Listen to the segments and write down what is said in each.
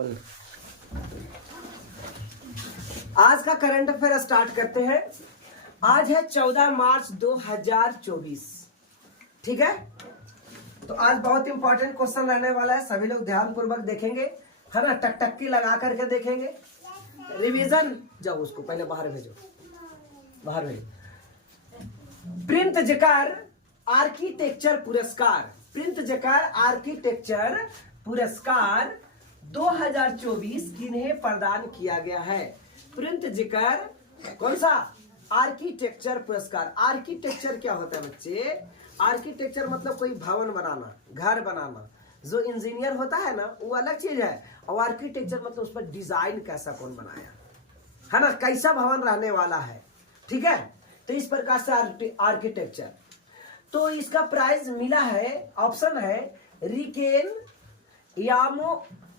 बोल। आज का करंट अफेयर स्टार्ट करते हैं। आज है 14 मार्च 2024, ठीक है। तो आज बहुत इंपॉर्टेंट क्वेश्चन रहने वाला है, सभी लोग ध्यान पूर्वक देखेंगे, है ना। टकटकी लगा करके देखेंगे। रिवीजन जाओ, उसको पहले बाहर भेजो, बाहर भेजो। प्रिंट जकार आर्किटेक्चर पुरस्कार, प्रिंट जकार आर्किटेक्चर पुरस्कार 2024 किन्हें प्रदान किया गया है? प्रिंट जिकर कौन सा? आर्किटेक्चर पुरस्कार। आर्किटेक्चर क्या होता है बच्चे? आर्किटेक्चर मतलब कोई भवन बनाना, घर बनाना। जो इंजीनियर होता है ना वो अलग चीज है, और आर्किटेक्चर मतलब उस पर डिजाइन कैसा कौन बनाया है ना, कैसा भवन रहने वाला है, ठीक है। तो इस प्रकार से आर्किटेक्चर। तो इसका प्राइज मिला है, ऑप्शन है रिकेन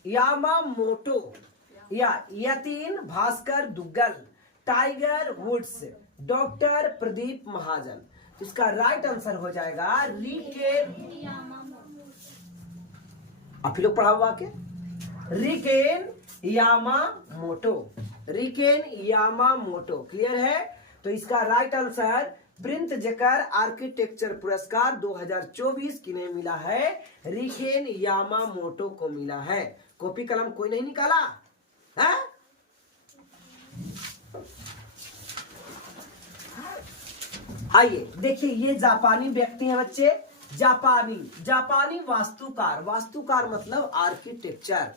यामामोटो या Yatin Bhaskar Duggal, Tiger Woods, doctor Pradeep Mahajan. तो इसका राइट आंसर हो जाएगा रिकेन। आप लोग पढ़ा हुआ के RIKEN Yamamoto, RIKEN Yamamoto. Clear है? तो इसका राइट आंसर प्रिंट जकर आर्किटेक्चर पुरस्कार 2024 किन्हें मिला है? रिकेन यामामोटो को मिला है। कॉपी कलम कोई नहीं निकाला है? आइए देखिए, ये जापानी व्यक्ति है बच्चे, जापानी वास्तुकार। वास्तुकार मतलब आर्किटेक्चर,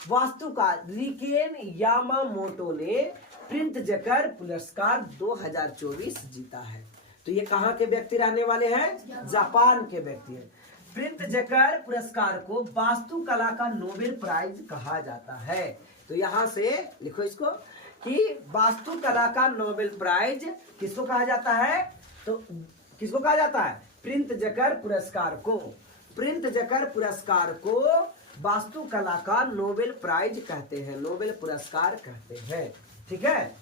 वास्तुकार रिकेन यामामोटो ने प्रिंट जकर पुरस्कार 2024 जीता है। तो ये कहाँ के व्यक्ति रहने वाले हैं? जापान के व्यक्ति हैं। प्रिंट जकर पुरस्कार को वास्तुकला का नोबेल प्राइज कहा जाता है। तो यहां से लिखो इसको कि वास्तुकला का नोबेल प्राइज किसको कहा जाता है? तो किसको कहा जाता है? प्रिंट जकर पुरस्कार को। प्रिंट जकर पुरस्कार को वास्तुकला का नोबेल प्राइज कहते हैं, नोबेल पुरस्कार कहते हैं, ठीक है।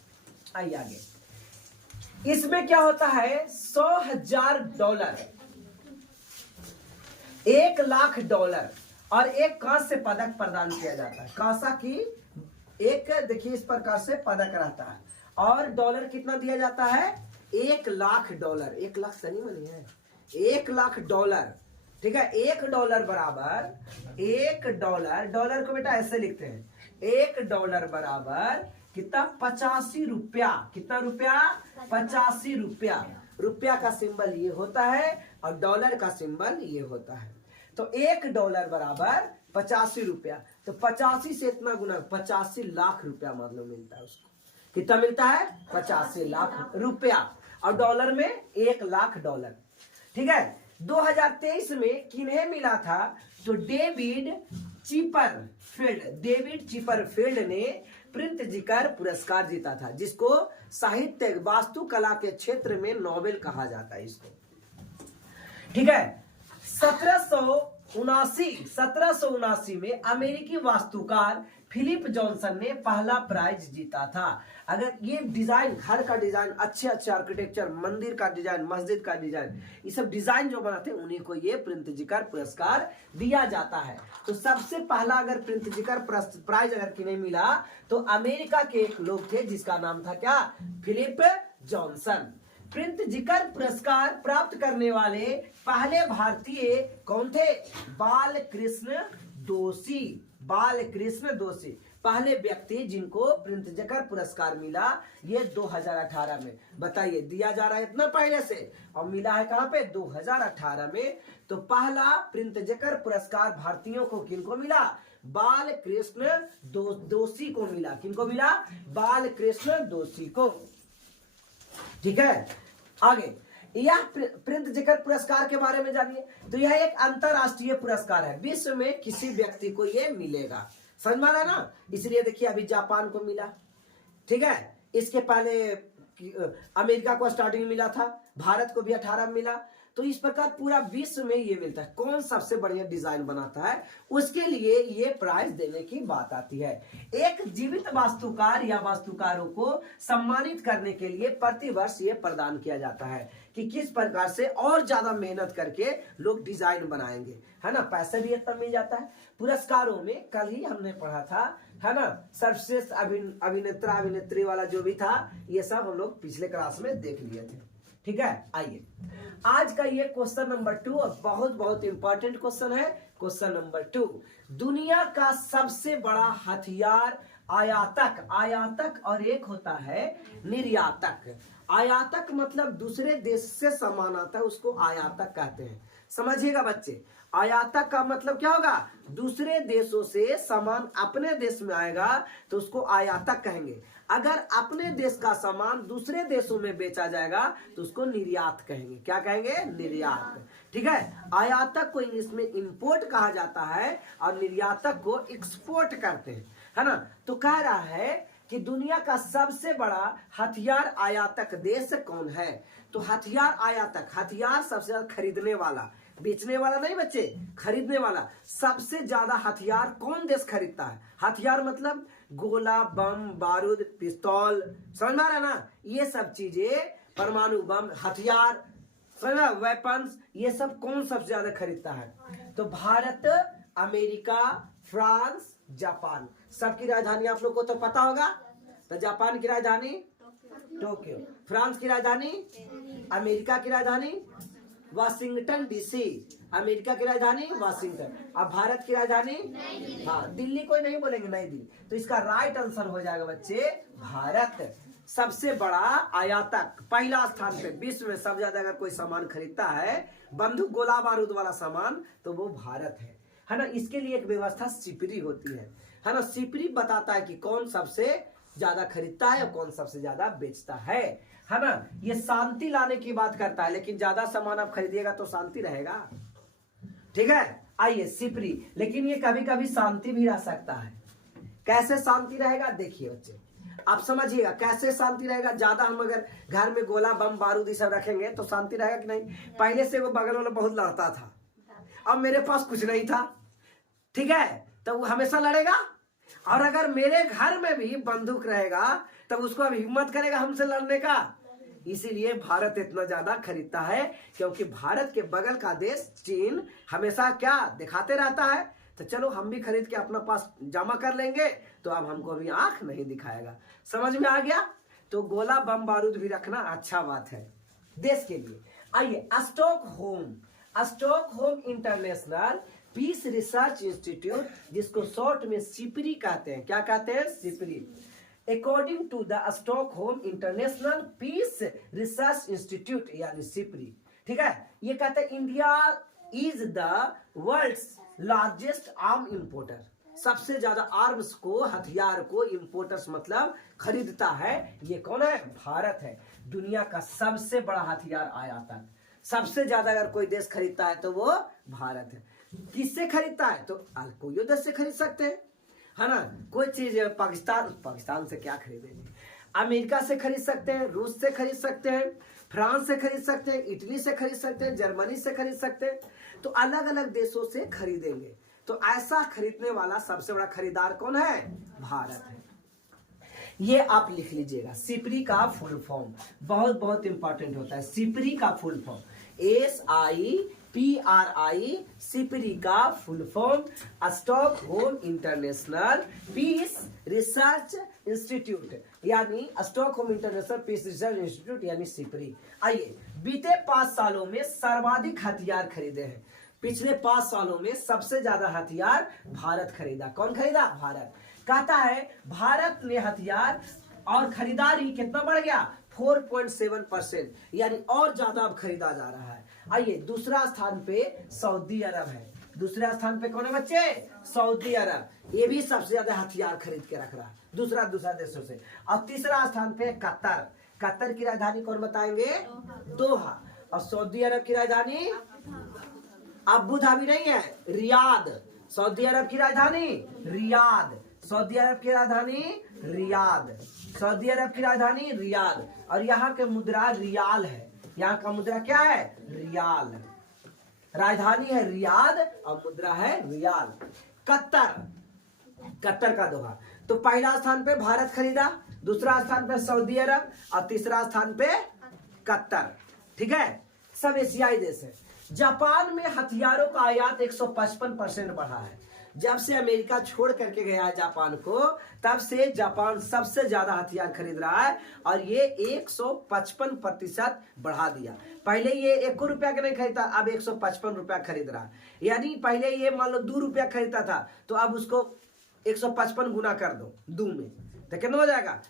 आइए आगे। इसमें क्या होता है? $100,000, $1,00,000 और एक कांस्य पदक प्रदान किया जाता है। कांसा की एक, देखिए इस प्रकार से पदक रहता है, और डॉलर कितना दिया जाता है? $1,00,000। 1 लाख सही बनी है, $1,00,000, ठीक है। $1 बराबर, $1, डॉलर को बेटा ऐसे लिखते हैं, $1 बराबर कितना? 85 रुपया। कितना रुपया? 85 रुपया। रुपया का सिंबल ये होता है और डॉलर का सिंबल ये होता है। तो $1 बराबर 85 रुपया। तो 85 से इतना गुना 85 लाख रुपया मतलब मिलता है उसको। कितना मिलता है? 85 लाख रुपया, और डॉलर में $1,00,000, ठीक है। 2023 में किन्हें मिला था? तो डेविड चिपरफील्ड ने प्रिंट जिकर पुरस्कार जीता था, जिसको साहित्य वास्तुकला के क्षेत्र में नोबेल कहा जाता है इसको, ठीक है। 1779 में अमेरिकी वास्तुकार फिलिप जॉनसन ने पहला प्राइज जीता था। अगर ये डिजाइन, घर का डिजाइन, अच्छे आर्किटेक्चर, मंदिर का डिजाइन, मस्जिद का डिजाइन, ये सब डिजाइन जो बनाते हैं उन्हीं को ये प्रिंट जिकर पुरस्कार दिया जाता है। तो सबसे पहला अगर प्रिंट जिकर प्राइज अगर किन्हें मिला तो अमेरिका के एक लोग थे जिसका नाम था क्या? Philip Johnson. प्रिंट जिकर पुरस्कार प्राप्त करने वाले पहले भारतीय कौन थे? बालकृष्ण दोषी, पहले व्यक्ति जिनको प्रिंट जिकर पुरस्कार मिला, ये 2018 में। बताइए, दिया जा रहा है इतना पहले से, और मिला है कहां पे? 2018 में। तो पहला प्रिंट जिकर पुरस्कार भारतीयों को किनको मिला? बालकृष्ण दोषी को मिला। किनको मिला? बालकृष्ण दोषी को, ठीक है। आगे, यह प्रिंट जिकर पुरस्कार के बारे में जानिए। तो यह एक अंतरराष्ट्रीय पुरस्कार है, विश्व में किसी व्यक्ति को यह मिलेगा। समझ में आ रहा है ना? इसलिए देखिए अभी जापान को मिला, ठीक है। इसके पहले अमेरिका को स्टार्टिंग मिला था, भारत को भी 18 में मिला। तो इस प्रकार पूरा विश्व में ये मिलता है। कौन सबसे बढ़िया डिजाइन बनाता है उसके लिए ये प्राइज देने की बात आती है। एक जीवित वास्तुकार या वास्तुकारों को सम्मानित करने के लिए प्रतिवर्ष ये प्रदान किया जाता है कि किस प्रकार से और ज्यादा मेहनत करके लोग डिजाइन बनाएंगे, है ना। पैसे भी इतना मिल जाता है। पुरस्कारों में कल ही हमने पढ़ा था, है ना, सर्वश्रेष्ठ अभिनेता अभिनेत्री वाला जो भी था, ये सब हम लोग पिछले क्लास में देख लिए थे। ठीक है, आइए आज का ये क्वेश्चन नंबर 2 और बहुत बहुत इंपॉर्टेंट क्वेश्चन है। क्वेश्चन नंबर 2, दुनिया का सबसे बड़ा हथियार आयातक, आयातक और एक होता है निर्यातक। आयातक मतलब दूसरे देश से सामान आता है, उसको आयातक कहते हैं। समझिएगा बच्चे, आयातक का मतलब क्या होगा, दूसरे देशों से सामान अपने देश में आएगा तो उसको आयातक कहेंगे। अगर अपने देश का सामान दूसरे देशों में बेचा जाएगा तो उसको निर्यात कहेंगे। क्या कहेंगे, निर्यात। ठीक है, आयातक को इंग्लिश में इंपोर्ट कहा जाता है और निर्यातक को एक्सपोर्ट करते हैं, है ना। तो कह रहा है कि दुनिया का सबसे बड़ा हथियार आयातक देश कौन है। तो हथियार आयातक, हथियार सबसे ज्यादा खरीदने वाला, बेचने वाला नहीं बच्चे, खरीदने वाला। सबसे ज्यादा हथियार कौन देश खरीदता है। हथियार मतलब गोला, बम, बारूद, पिस्तौल, समझ में आ रहा है ना, ये सब चीजें, परमाणु बम, हथियार, समझ में, वेपन्स, ये सब कौन सबसे ज्यादा खरीदता है। तो भारत, अमेरिका, फ्रांस, जापान। सबकी राजधानी आप लोग को तो पता होगा। तो जापान की राजधानी टोक्यो, फ्रांस की राजधानी, अमेरिका की राजधानी वाशिंगटन डीसी, अमेरिका की राजधानी वाशिंगटन। अब भारत की राजधानी, हाँ, दिल्ली कोई नहीं बोलेंगे, नई दिल्ली। तो इसका राइट आंसर हो जाएगा बच्चे भारत। सबसे बड़ा आयातक, पहला स्थान पे विश्व में सबसे ज्यादा अगर कोई सामान खरीदता है बंदूक, गोला बारूद वाला सामान, तो वो भारत है ना। इसके लिए एक व्यवस्था सिपरी होती है ना। सिपरी बताता है कि कौन सबसे ज्यादा खरीदता है और कौन सबसे ज्यादा बेचता है ना। ये शांति लाने की बात करता है, लेकिन ज्यादा सामान आप खरीदिएगा तो शांति रहेगा। ठीक है, आइए सिपरी, लेकिन ये कभी कभी शांति भी रह सकता है। कैसे शांति रहेगा देखिए बच्चे, आप समझिएगा कैसे शांति रहेगा। ज्यादा हम अगर घर में गोला, बम, बारूद ये सब रखेंगे तो शांति रहेगा कि नहीं। पहले से वो बगल वाला बहुत लड़ता था, अब मेरे पास कुछ नहीं था, ठीक है, तो वो हमेशा लड़ेगा। और अगर मेरे घर में भी बंदूक रहेगा तब उसको अब हिम्मत करेगा हमसे लड़ने का। इसीलिए भारत इतना ज्यादा खरीदता है, क्योंकि भारत के बगल का देश चीन हमेशा क्या दिखाते रहता है। तो चलो हम भी खरीद के अपना पास जमा कर लेंगे, तो अब हमको अभी आंख नहीं दिखाएगा। समझ में आ गया। तो गोला, बम, बारूद भी रखना अच्छा बात है देश के लिए। आइए Stockholm International Peace Research Institute, जिसको शॉर्ट में सिपरी कहते हैं। क्या कहते हैं, SIPRI. According to the Stockholm International Peace Research Institute यानी सिपरी, ठीक है, ये कहते हैं India is the world's largest arm importer. सबसे ज्यादा आर्म्स को, हथियार को इंपोर्टर्स मतलब खरीदता है, ये कौन है, भारत है। दुनिया का सबसे बड़ा हथियार आयातक, सबसे ज्यादा अगर कोई देश खरीदता है तो वो भारत है। किससे खरीदता है, तो कोई देश से खरीद सकते हैं, है ना। कोई चीज पाकिस्तान से क्या खरीदेंगे, अमेरिका से खरीद सकते हैं, रूस से खरीद सकते हैं, फ्रांस से खरीद सकते हैं, इटली से खरीद सकते हैं, जर्मनी से खरीद सकते हैं। तो अलग अलग देशों से खरीदेंगे। तो ऐसा खरीदने वाला सबसे बड़ा खरीदार कौन है, भारत है। ये आप लिख लीजिएगा, सिपरी का फुल फॉर्म बहुत बहुत इंपॉर्टेंट होता है। सिपरी का फुल फॉर्म SIPRI, सिपरी का full form Stockholm International Peace Research Institute, यानी Stockholm International Peace Research Institute यानी सिपरी। आइए, बीते 5 सालों में सर्वाधिक हथियार खरीदे हैं। पिछले 5 सालों में सबसे ज्यादा हथियार भारत खरीदा। कौन खरीदा, भारत। कहता है भारत ने हथियार और खरीदारी कितना बढ़ गया, 4.7%, यानी और ज्यादा अब खरीदा जा रहा है। आइए, दूसरा स्थान पे सऊदी अरब है। दूसरा स्थान पे कौन है बच्चे, सऊदी अरब। ये भी सबसे ज्यादा हथियार खरीद के रख रहा है दूसरा देशों से। और तीसरा स्थान पे कतर। कतर की राजधानी कौन बताएंगे, दोहा। और सऊदी अरब की राजधानी अबू धाबी नहीं है, रियाद। सऊदी अरब की राजधानी रियाद, सऊदी अरब की राजधानी रियाद, सऊदी अरब की राजधानी रियाद। और यहाँ के मुद्रा रियाल है। यहाँ का मुद्रा क्या है, रियाल। राजधानी है रियाद और मुद्रा है रियाल। कतर का दोहा। तो पहला स्थान पे भारत खरीदा, दूसरा स्थान पे सऊदी अरब और तीसरा स्थान पे कतर। ठीक है, सब एशियाई देश है। जापान में हथियारों का आयात 155% बढ़ा है। जब से अमेरिका छोड़ करके गया है जापान को, तब से जापान सबसे ज्यादा हथियार खरीद रहा है और ये 155% बढ़ा दिया। पहले ये 1 रुपया का नहीं खरीदता, अब 155 रुपया खरीद रहा है। यानी पहले ये मान लो 2 रुपया खरीदता था, तो अब उसको 155 गुना कर दो 2 में, तो कितना हो जाएगा?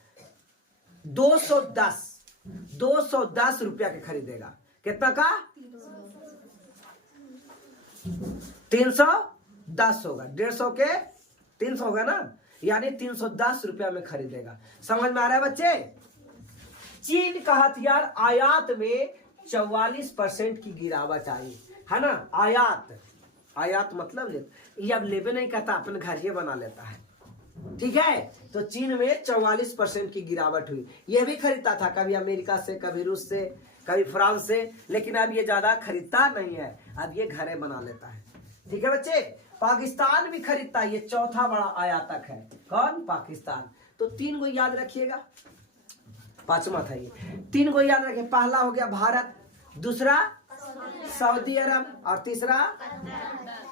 210 रुपया के खरीदेगा। कितना का? 310 होगा, 150 के 300 होगा ना, यानी 310 रुपया में खरीदेगा। समझ में आ रहा है बच्चे? चीन का हथियार आयात में 44% की गिरावट आई है ना। आयात मतलब ये अब लेबे नहीं कहता, अपने घर ही बना लेता है, ठीक है। तो चीन में 44% की गिरावट हुई। ये भी खरीदता था कभी अमेरिका से, कभी रूस से, कभी फ्रांस से, लेकिन अब ये ज्यादा खरीदता नहीं है, अब ये घरे बना लेता है, ठीक है बच्चे। पाकिस्तान भी खरीदता है, ये चौथा बड़ा आयातक है। कौन? पाकिस्तान। तो 3 को याद रखिएगा, 5वां था ये। 3 को याद रखिए, पहला हो गया भारत, दूसरा सऊदी अरब और तीसरा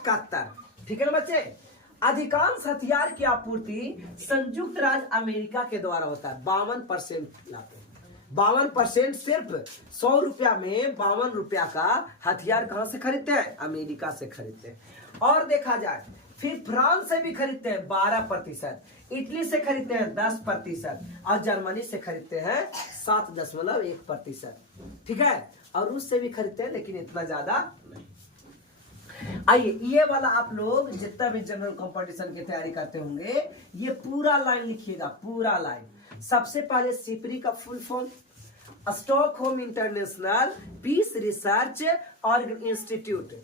कतर, ठीक है ना बच्चे। अधिकांश हथियार की आपूर्ति संयुक्त राज्य अमेरिका के द्वारा होता है। 52% लाते हैं। 52% सिर्फ 100 रुपया में 52 रुपया का हथियार कहां से खरीदते हैं? अमेरिका से खरीदते हैं। और देखा जाए फिर फ्रांस से भी खरीदते हैं 12%, इटली से खरीदते हैं 10% और जर्मनी से खरीदते हैं 7.1%, ठीक है। और रूस से भी खरीदते हैं, लेकिन इतना ज्यादा नहीं। आइए, ये वाला आप लोग जितना भी जनरल कंपटीशन की तैयारी करते होंगे, ये पूरा लाइन लिखिएगा, पूरा लाइन। सबसे पहले सिपरी का full form, Stockholm International Peace Research Institute.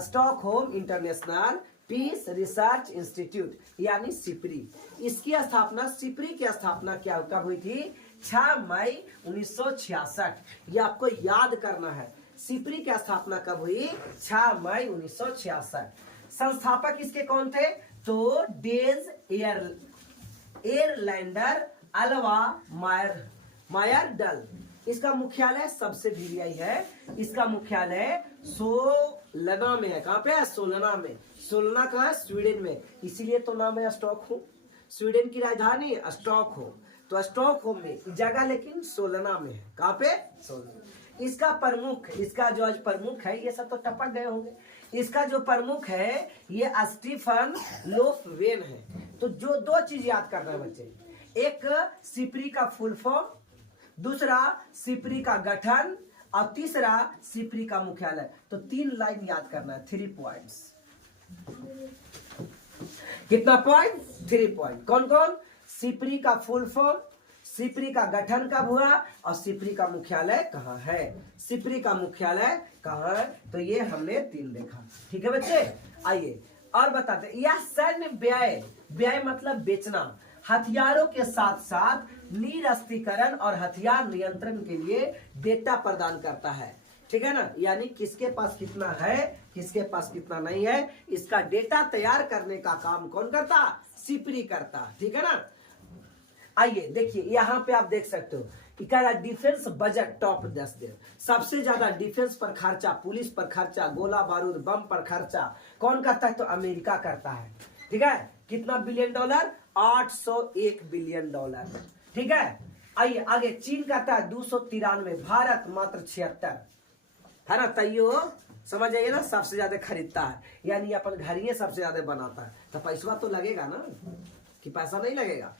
Stockholm International Peace Research Institute यानी सिपरी। इसकी स्थापना, सिपरी की स्थापना क्या कब हुई थी? 6 मई 1966। ये आपको याद करना है, सिपरी की स्थापना कब हुई? 6 मई 1966। संस्थापक इसके कौन थे? तो डेज एयरलैंडर अल्वा मायरडल। इसका मुख्यालय सबसे भिरियाई है, इसका मुख्यालय सोलना में है। कहाँ पे है? सोलना में। सोलना कहाँ है? स्वीडन में, इसीलिए तो नाम है स्टॉकहोम। स्वीडन की राजधानी स्टॉकहोम, तो स्टॉकहोम में जगह लेकिन सोलना में है। कहाँ पे? सोलना। इसका प्रमुख, इसका जो आज प्रमुख है, ये सब तो टपक गए होंगे, इसका जो प्रमुख है ये स्टीफन लोफवेन है। तो जो 2 चीज याद करना है बच्चे, एक सिपरी का फुल फॉर्म, दूसरा सिपरी का गठन और तीसरा सिपरी का मुख्यालय। तो 3 लाइन याद करना है, 3 पॉइंट्स। कितना पॉइंट? 3 पॉइंट। कौन कौन? सिपरी का फुल फॉर्म, सिपरी का गठन कब हुआ और सिपरी का मुख्यालय कहाँ है। सिपरी का मुख्यालय कहाँ है, तो ये हमने 3 देखा, ठीक है बच्चे। आइए और बताते, यह सैन्य व्यय, व्यय मतलब बेचना, हथियारों के साथ साथ निरस्त्रीकरण और हथियार नियंत्रण के लिए डेटा प्रदान करता है, ठीक है ना। यानी किसके पास कितना है, किसके पास कितना नहीं है, इसका डेटा तैयार करने का काम कौन करता? सिपरी करता, ठीक है ना। आइए देखिए, यहाँ पे आप देख सकते हो कि क्या डिफेंस बजट टॉप 10 दे। सबसे ज्यादा डिफेंस पर खर्चा, पुलिस पर खर्चा, गोला बारूद बम पर खर्चा कौन करता है? तो अमेरिका करता है, ठीक है। कितना बिलियन डॉलर? 801 बिलियन डॉलर, ठीक है। आइए आगे, चीन करता है 293, भारत मात्र 76, है ना। तैयो समझ जाइए ना, सबसे ज्यादा खरीदता है, यानी अपन घर ही सबसे ज्यादा बनाता है, तो पैसा तो लगेगा ना, कि पैसा नहीं लगेगा,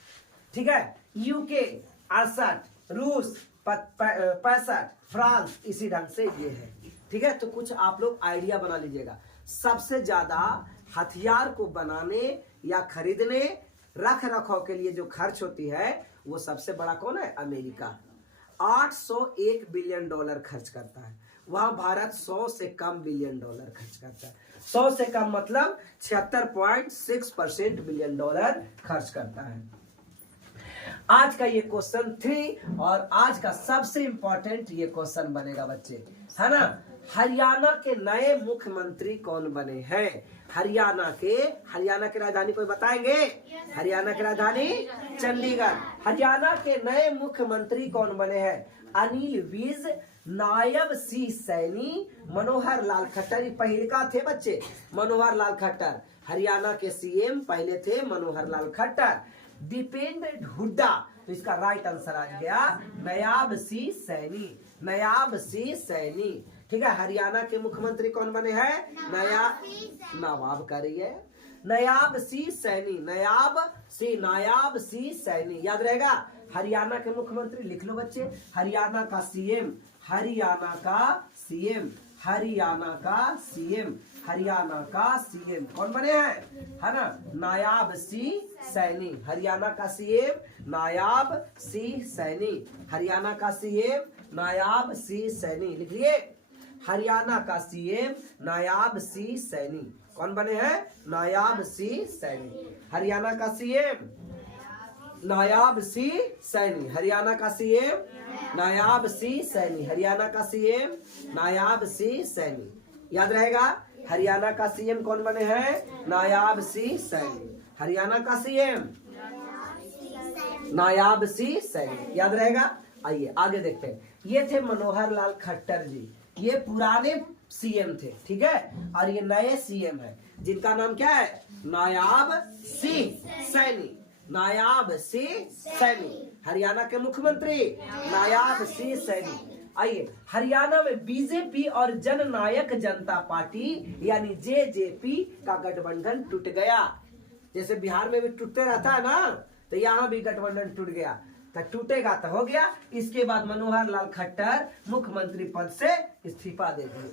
ठीक है। यूके 68, रूस 65, फ्रांस इसी ढंग से ये है, ठीक है। तो कुछ आप लोग आइडिया बना लीजिएगा। सबसे ज्यादा हथियार को बनाने या खरीदने, रख रखाव के लिए जो खर्च होती है, वो सबसे बड़ा कौन है? अमेरिका। 801 बिलियन डॉलर खर्च करता है, वहां भारत 100 से कम बिलियन डॉलर खर्च करता है। 100 से कम मतलब 76.6% बिलियन डॉलर खर्च करता है। आज का ये क्वेश्चन 3 और आज का सबसे इंपॉर्टेंट ये क्वेश्चन बनेगा बच्चे, है ना। हरियाणा के नए मुख्यमंत्री कौन बने हैं? हरियाणा के राजधानी कोई बताएंगे? हरियाणा की राजधानी चंडीगढ़। हरियाणा के नए मुख्यमंत्री कौन बने हैं? अनिल विज, नायब सिंह सैनी, मनोहर लाल खट्टर। पहले का थे बच्चे मनोहर लाल खट्टर, हरियाणा के सीएम पहले थे मनोहर लाल खट्टर। दीपेंद्र हुड्डा, तो इसका राइट आंसर आ गया नायाब सिंह सैनी, नायाब सिंह सैनी। ठीक है, हरियाणा के मुख्यमंत्री कौन बने हैं? नवाब कर रही है, नायाब सिंह सैनी, नायाब सिंह सैनी, याद रहेगा। हरियाणा के मुख्यमंत्री लिख लो बच्चे, हरियाणा का सीएम, हरियाणा का सीएम, हरियाणा का सीएम, हरियाणा का सीएम कौन बने हैं? है ना, नायाब सिंह सैनी। हरियाणा का सीएम नायाब सिंह सैनी, हरियाणा का सीएम नायाब सिंह सैनी, लिख लिए। हरियाणा का सीएम नायाब सिंह सैनी कौन बने हैं? नायाब सिंह सैनी। हरियाणा का सीएम नायाब सिंह सैनी, हरियाणा का सीएम नायाब सिंह सैनी, हरियाणा का सीएम नायाब सिंह सैनी, याद रहेगा। हरियाणा का सीएम कौन बने हैं? नायाब सिंह सैनी, हरियाणा का सीएम नायाब सिंह सैनी, याद रहेगा। आइए आगे देखते हैं। ये थे मनोहर लाल खट्टर जी, ये पुराने सीएम थे, ठीक है, और ये नए सीएम है जिनका नाम क्या है? नायाब सिंह सैनी, नायाब सिंह सैनी। हरियाणा के मुख्यमंत्री नायाब सिंह सैनी। आइए, हरियाणा में बीजेपी और जननायक जनता पार्टी यानी जेजेपी का गठबंधन टूट गया। जैसे बिहार में भी टूटते रहता है ना, तो यहाँ भी गठबंधन टूट गया। तो टूटेगा तो हो गया। इसके बाद मनोहर लाल खट्टर मुख्यमंत्री पद से इस्तीफा दे दिए,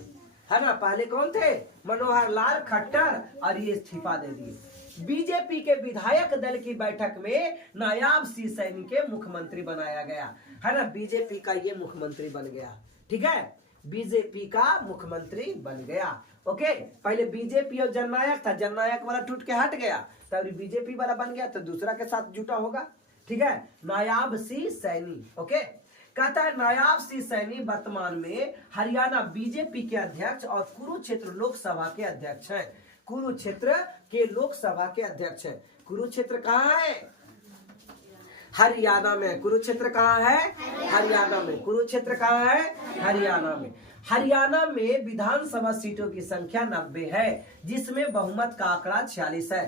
है ना। पहले कौन थे? मनोहर लाल खट्टर, और ये इस्तीफा दे दिए। बीजेपी के विधायक दल की बैठक में नायाब सिंह सैनी के मुख्यमंत्री बनाया गया, है ना। बीजेपी का ये मुख्यमंत्री बन गया, ठीक है, बीजेपी का मुख्यमंत्री बन गया। ओके, पहले बीजेपी और जननायक था, जननायक वाला टूट के हट गया, तब बीजेपी वाला बन गया, तो दूसरा के साथ जुटा होगा, ठीक है। नायाब सिंह सैनी, ओके। कहता है नायाब सिंह सैनी वर्तमान में हरियाणा बीजेपी के अध्यक्ष और कुरुक्षेत्र लोकसभा के अध्यक्ष हैं। कुरुक्षेत्र के लोकसभा के अध्यक्ष हैं। कुरुक्षेत्र कहाँ है? हरियाणा में। कुरुक्षेत्र कहाँ है? हरियाणा में। कुरुक्षेत्र कहाँ है? हरियाणा में। हरियाणा में विधानसभा सीटों की संख्या 90 है, जिसमें बहुमत का आंकड़ा 46 है।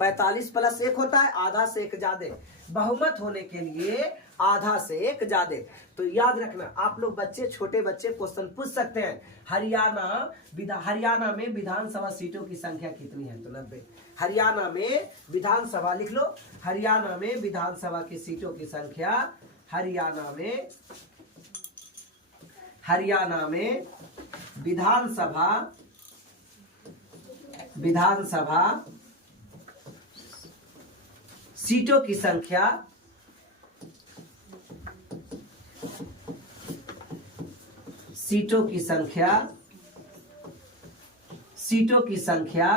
45 प्लस 1 होता है, आधा से एक ज्यादा। बहुमत होने के लिए आधा से एक ज्यादा। तो याद रखना, आप लोग बच्चे, छोटे बच्चे क्वेश्चन पूछ सकते हैं, हरियाणा में विधानसभा सीटों की संख्या कितनी है? तो 90। हरियाणा में विधानसभा लिख लो, हरियाणा में विधानसभा की सीटों की संख्या, हरियाणा में विधानसभा सीटों की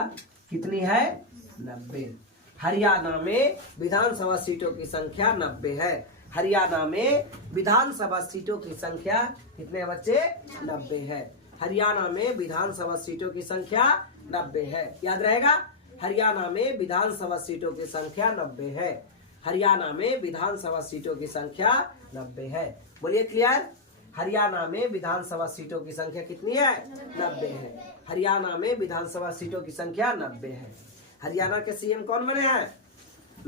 संख्या कितनी है? 90। हरियाणा में विधानसभा सीटों की संख्या 90 है। हरियाणा में विधानसभा सीटों की संख्या कितने बच्चे? 90 है। हरियाणा में विधानसभा सीटों की संख्या 90 है, याद रहेगा। हरियाणा में विधानसभा सीटों की संख्या 90 है। हरियाणा में विधानसभा सीटों की संख्या 90 है। बोलिए क्लियर? हरियाणा में विधानसभा सीटों की संख्या कितनी है? 90 है। हरियाणा में विधानसभा सीटों की संख्या 90 है। हरियाणा के सीएम कौन बने हैं?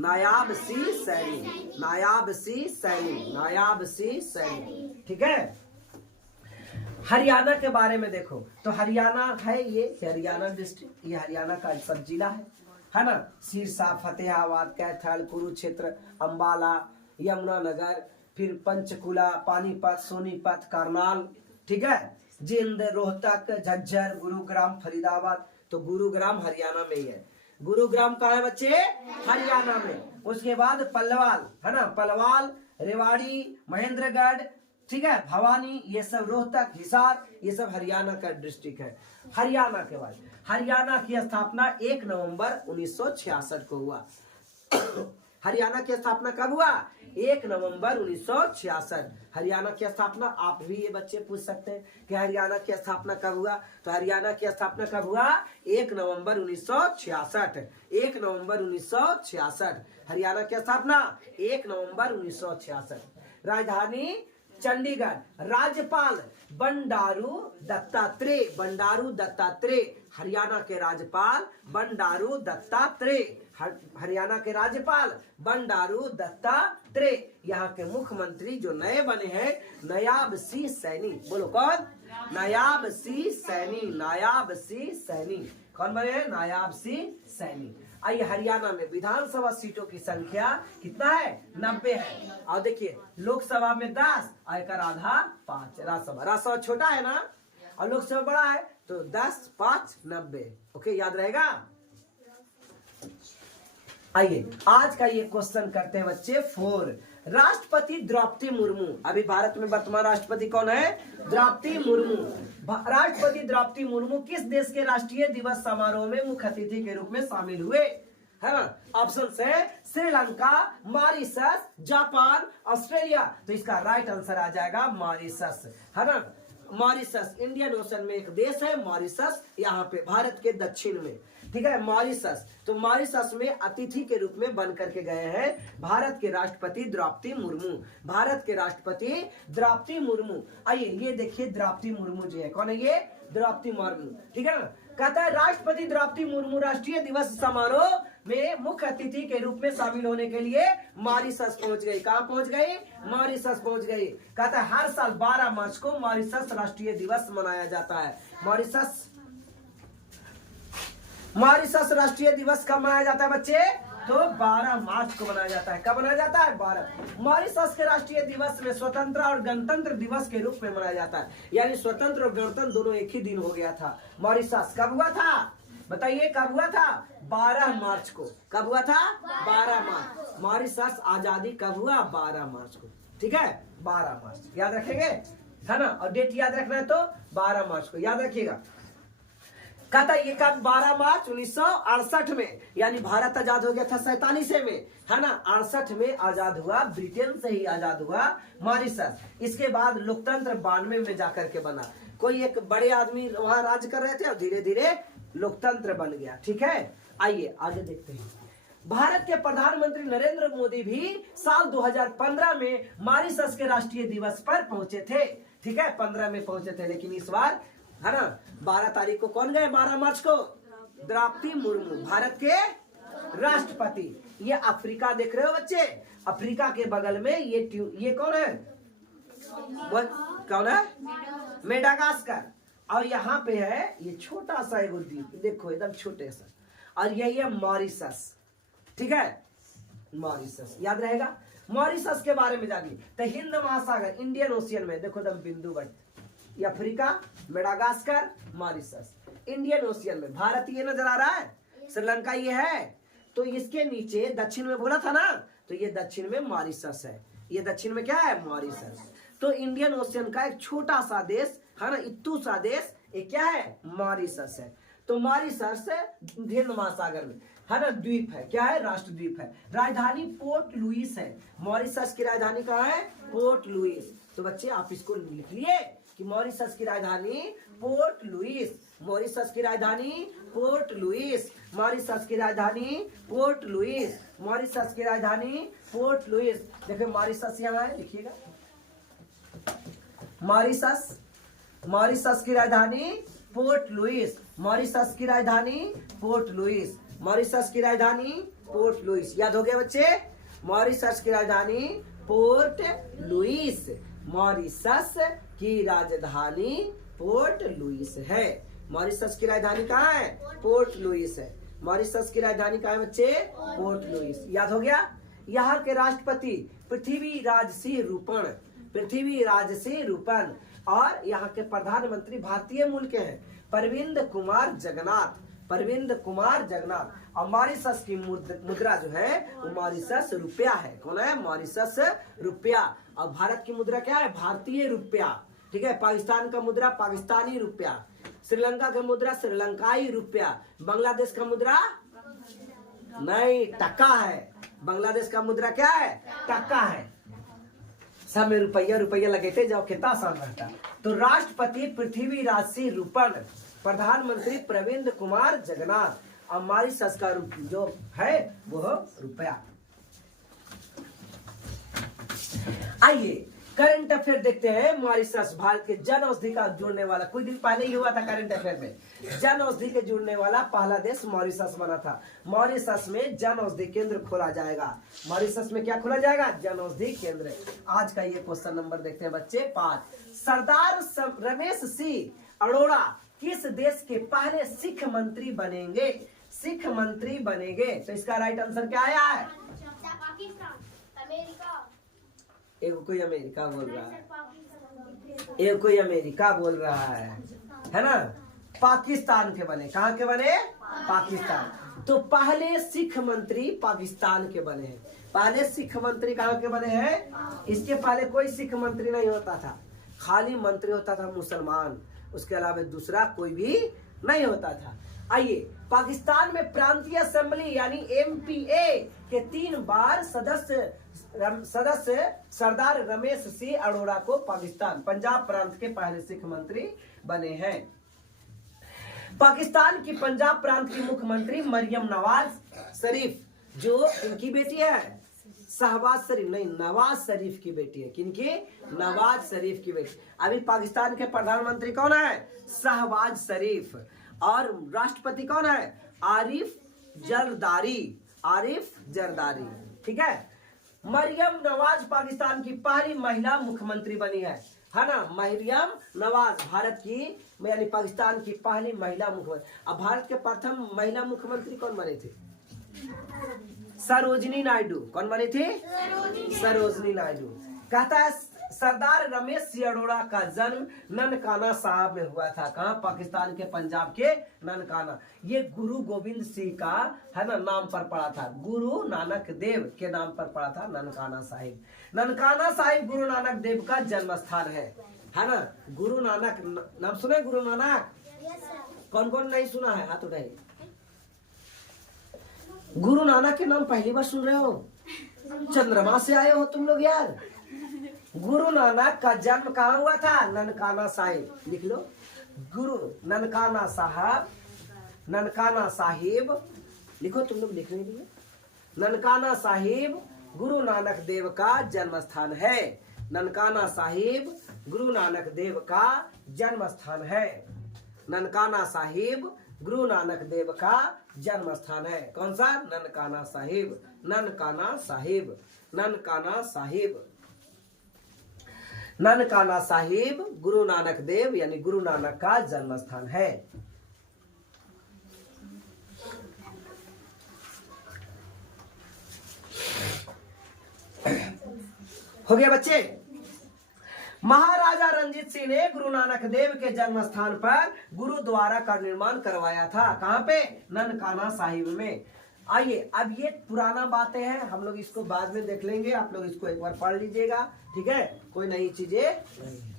नायाब सिंह सैनी, नायाब सिंह सैनी, नायाब सिंह सैनी, ठीक है। हरियाणा के बारे में देखो तो हरियाणा है, ये हरियाणा डिस्ट्रिक्ट, ये हरियाणा का सब जिला है ना। सिरसा, फतेहाबाद, कैथल, कुरुक्षेत्र, अंबाला, यमुनानगर, फिर पंचकुला, पानीपत, सोनीपत, करनाल, ठीक है, जिंद, रोहतक, झज्जर, गुरुग्राम, फरीदाबाद। तो गुरुग्राम हरियाणा में ही है। गुरुग्राम कहाँ है बच्चे? हरियाणा में। उसके बाद पलवाल, है ना, पलवाल, रेवाड़ी, महेंद्रगढ़, ठीक है, भवानी, ये सब रोहतक, हिसार, ये सब हरियाणा का डिस्ट्रिक्ट है। हरियाणा के बाद हरियाणा की स्थापना 1 नवंबर 1966 को हुआ। हरियाणा की स्थापना कब हुआ? 1 नवंबर 1966। हरियाणा की स्थापना, आप भी ये बच्चे पूछ सकते हैं कि हरियाणा की स्थापना कब हुआ? तो हरियाणा की स्थापना कब हुआ? 1 नवंबर 1966। 1 नवंबर 1966 हरियाणा की स्थापना 1 नवंबर 1966। राजधानी चंडीगढ़। राज्यपाल बंडारू दत्तात्रेय, बंडारू दत्तात्रेय हरियाणा के राज्यपाल बंडारू दत्तात्रेय। हरियाणा के राज्यपाल बंडारू दत्तात्रेय। यहाँ के मुख्यमंत्री जो नए बने हैं नायाब सिंह सैनी। बोलो कौन? नायाब सिंह सैनी। नायाब सिंह सैनी कौन बने हैं? नायाब सिंह सैनी। आइए, हरियाणा में विधानसभा सीटों की संख्या कितना है? 90 है। और देखिए, लोकसभा में 10, आयकर आधार 5। राज्यसभा छोटा है ना, और लोकसभा बड़ा है, तो 10, 5, 90। ओके, याद रहेगा। आइए, आज का ये क्वेश्चन करते हैं बच्चे 4। राष्ट्रपति द्रौपदी मुर्मू। अभी भारत में वर्तमान राष्ट्रपति कौन है? द्रौपदी मुर्मू। राष्ट्रपति द्रौपदी मुर्मू किस देश के राष्ट्रीय दिवस समारोह में मुख्य अतिथि के रूप में शामिल हुए? है ना, ऑप्शन है श्रीलंका, मॉरिशस, जापान, ऑस्ट्रेलिया। तो इसका राइट आंसर आ जाएगा मॉरिशस, है ना। मॉरिशस इंडियन ओशन में एक देश है मॉरिशस, यहाँ पे भारत के दक्षिण में, ठीक है, मॉरिशस। तो मॉरिशस में अतिथि के रूप में बन करके गए हैं भारत के राष्ट्रपति द्रौपदी मुर्मू। भारत के राष्ट्रपति द्रौपदी मुर्मू। आइए, ये देखिए द्रौपदी मुर्मू जो है, कौन है ये? द्रौपदी मुर्मू, ठीक है ना। कहता है राष्ट्रपति द्रौपदी मुर्मू राष्ट्रीय दिवस समारोह में मुख्य अतिथि के रूप में शामिल होने के लिए मॉरिशस पहुंच गई। कहां पहुंच गई? मॉरिशस पहुंच गई। कहता है हर साल 12 मार्च को मॉरिशस राष्ट्रीय दिवस मनाया जाता है। मॉरिशस राष्ट्रीय दिवस कब मनाया जाता है बच्चे? तो 12 मार्च को मनाया जाता है। कब मनाया जाता है? 12। मॉरिशस के राष्ट्रीय दिवस में स्वतंत्र और गणतंत्र दिवस के रूप में मनाया जाता है। यानी स्वतंत्र और गणतंत्र दोनों एक ही दिन हो गया था। मॉरिशस कब हुआ था? बताइए, कब हुआ था? 12 मार्च को। कब हुआ था? 12 मार्च। मॉरिशस आजादी कब हुआ? 12 मार्च को, ठीक है, 12 मार्च। याद रखेंगे, है ना। और डेट याद रखना है तो 12 मार्च को याद रखिएगा। कहता ये कब? 12 मार्च 1968 में, यानी भारत आजाद हो गया था 47 में, है ना। 68 में आजाद हुआ, ब्रिटेन से ही आजाद हुआ मॉरिशस। इसके बाद लोकतंत्र 92 में जाकर के बना। कोई एक बड़े आदमी वहां राज कर रहे थे और धीरे धीरे लोकतंत्र बन गया, ठीक है। आइए आगे देखते हैं। भारत के प्रधानमंत्री नरेंद्र मोदी भी साल 2015 में मॉरिशस के राष्ट्रीय दिवस पर पहुंचे थे, ठीक है, 15 में पहुंचे थे, लेकिन इस बार, है ना, 12 तारीख को कौन गए? 12 मार्च को द्रौपदी मुर्मू, भारत के राष्ट्रपति। ये अफ्रीका देख रहे हो बच्चे? अफ्रीका के बगल में ये कौन है? कौन है? मेडागास्कर। और यहाँ पे है ये छोटा सा एक द्वीप, देखो एकदम छोटे सा, और यही है मॉरिशस, ठीक है, मॉरिशस। याद रहेगा। मॉरिशस के बारे में जानिए तो हिंद महासागर, इंडियन ओशियन में, देखो एकदम बिंदुवत, ये Africa, Madagascar, Mauritius, Indian ocean में। भारत ये नजर आ रहा है, श्रीलंका ये है, तो इसके नीचे दक्षिण में बोला था ना, तो ये दक्षिण में मॉरिशस है। ये दक्षिण में क्या है? मॉरिशस। तो इंडियन ओशियन का एक छोटा सा देश, है ना, इत्तू सा देश, ये क्या है? मॉरिशस है। तो मॉरिशस हिंद महासागर में, है ना, द्वीप है। क्या है? राष्ट्र द्वीप है। राजधानी पोर्ट लुइस है। मॉरिशस की राजधानी कहाँ है? Port Louis. तो बच्चे आप इसको लिख लिए कि मॉरिशस की राजधानी पोर्ट लुइस। मॉरिशस की राजधानी पोर्ट लुइस। मॉरिशस की राजधानी पोर्ट लुइस। मॉरिशस की राजधानी पोर्ट लुइस। देखिए मॉरिशस यहाँ है, लिखिएगा मॉरिशस। मॉरिशस की राजधानी पोर्ट लुइस। मॉरिशस की राजधानी पोर्ट लुइस। मॉरिशस की राजधानी पोर्ट लुइस। याद हो गया बच्चे? मॉरिशस की राजधानी पोर्ट लुइस। मॉरिशस की राजधानी पोर्ट लुइस है। मॉरिशस की राजधानी कहाँ है? पोर्ट लुइस है। मॉरिशस की राजधानी कहाँ है बच्चे? Port Louis. याद हो गया? यहाँ के राष्ट्रपति पृथ्वीराज सिंह रूपन। पृथ्वीराज सिंह रूपन। और यहाँ के प्रधानमंत्री भारतीय मूल के हैं, परविंद कुमार जगन्नाथ। परविंद कुमार जगन्नाथ। और मॉरिशस की मुद्रा जो है वो मॉरिशस रुपया है। कौन है? मॉरिशस रुपया। और भारत की मुद्रा क्या है? भारतीय रुपया, ठीक है। पाकिस्तान का मुद्रा पाकिस्तानी रुपया। श्रीलंका का मुद्रा श्रीलंकाई रुपया। बांग्लादेश का मुद्रा नहीं, टका है। बांग्लादेश का मुद्रा क्या है? टका है। सब में रुपया रुपया लगेते जाओ, कितना आसान रहता। तो राष्ट्रपति पृथ्वीराज सिंह रूपन, प्रधानमंत्री प्रविंद कुमार जगन्नाथ। और मॉरिशस का जो है वो रुपया। आइए करंट अफेयर देखते हैं। मॉरिशस भारत के जन औषधि का जोड़ने वाला, कुछ दिन पहले ही हुआ था करंट अफेयर में। जन औषधि के जुड़ने वाला पहला देश मॉरिशस बना था। मॉरिशस में जन औषधि केंद्र खोला जाएगा। मॉरिशस में क्या खोला जाएगा? जन औषधि केंद्र। आज का ये क्वेश्चन नंबर देखते हैं बच्चे 5। सरदार रमेश सिंह अरोड़ा किस देश के पहले सिख मंत्री बनेंगे? सिख मंत्री बनेंगे। तो इसका राइट आंसर क्या आया है? पाकिस्तान, अमेरिका। एक कोई अमेरिका बोल रहा है, एक कोई अमेरिका बोल रहा है ना? पाकिस्तान के बने। कहाँ के बने? पाकिस्तान। तो पहले सिख मंत्री पाकिस्तान के बने हैं। पहले सिख मंत्री कहाँ के बने हैं? इसके पहले कोई सिख मंत्री नहीं होता था, खाली मंत्री होता था मुसलमान, उसके अलावा दूसरा कोई भी नहीं होता था। आइए, पाकिस्तान में प्रांतीय असेंबली यानी एमपीए के 3 बार सदस्य सरदार रमेश सिंह अरोड़ा को पाकिस्तान पंजाब प्रांत के पहले सिख मंत्री बने हैं। पाकिस्तान की पंजाब प्रांत की मुख्यमंत्री मरियम नवाज शरीफ, जो इनकी बेटी है शहबाज शरीफ, नहीं नवाज शरीफ की बेटी है। किनकी? नवाज शरीफ की बेटी। अभी पाकिस्तान के प्रधानमंत्री कौन है? शहबाज शरीफ। और राष्ट्रपति कौन है? आरिफ जरदारी। आरिफ जरदारी, ठीक है। मरियम नवाज पाकिस्तान की पहली महिला मुख्यमंत्री बनी है ना? मरियम नवाज भारत की यानी पाकिस्तान की पहली महिला मुख्यमंत्री। अब भारत के प्रथम महिला मुख्यमंत्री कौन बने थे? सरोजिनी नायडू। कौन बनी थी? सरोजिनी नायडू। कहता है सरदार रमेश सिंह अरोड़ा का जन्म ननकाना साहब में हुआ था। कहाँ? पाकिस्तान के पंजाब के ननकाना। ये गुरु गोविंद सिंह का है ना नाम पर पड़ा था। गुरु नानक देव के नाम पर पड़ा था ननकाना साहिब। ननकाना साहिब गुरु नानक देव का जन्म स्थान है ना? गुरु नानक नाम सुने? गुरु नानक कौन कौन नहीं सुना है? हाथ उठाइए। गुरु नानक के नाम पहली बार सुन रहे हो? चंद्रमा से आए हो तुम लोग यार। गुरु नानक का जन्म कहाँ हुआ था? ननकाना साहिब। लिख लो, गुरु ननकाना साहब, ननकाना साहिब लिखो, तुम लोग लिख नहीं दिए। ननकाना साहिब गुरु नानक देव का जन्म स्थान है। ननकाना साहिब गुरु नानक देव का जन्म स्थान है। ननकाना साहिब गुरु नानक देव का जन्म स्थान है। कौन सा? ननकाना साहिब। ननकाना साहिब, ननकाना साहिब, ननकाना साहिब गुरु नानक देव यानी गुरु नानक का जन्म स्थान है। हो गया बच्चे? महाराजा रंजीत सिंह ने गुरु नानक देव के जन्म स्थान पर गुरुद्वारा का निर्माण करवाया था। कहाँ पे? ननकाना साहिब में। आइए, अब ये पुराना बातें हैं, हम लोग इसको बाद में देख लेंगे। आप लोग इसको एक बार पढ़ लीजिएगा, ठीक है? कोई नई चीजें नहीं है।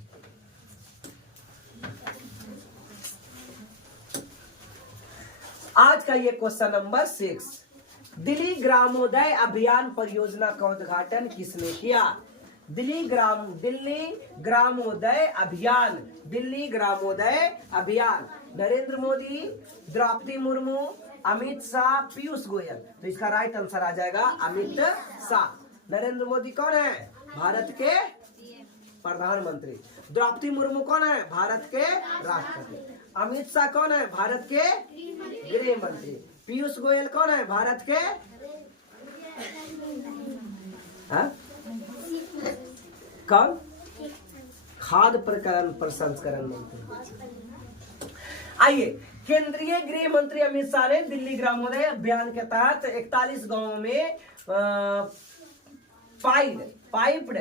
आज का ये क्वेश्चन नंबर 6। दिल्ली ग्रामोदय अभियान परियोजना का उद्घाटन किसने किया? दिल्ली ग्रामोदय अभियान, दिल्ली ग्रामोदय अभियान नरेंद्र मोदी, द्रौपदी मुर्मू, अमित शाह, पीयूष गोयल। तो इसका राइट आंसर आ जाएगा अमित शाह। नरेंद्र मोदी कौन है? भारत के प्रधानमंत्री। द्रौपदी मुर्मू कौन है? भारत के राष्ट्रपति। अमित शाह कौन है? भारत के गृह मंत्री। पीयूष गोयल कौन है? भारत के कौन? खाद्य प्रसंस्करण मंत्री। आइए, केंद्रीय गृह मंत्री अमित शाह ने दिल्ली ग्रामोदय अभियान के तहत 41 गांवों में पाइप्ड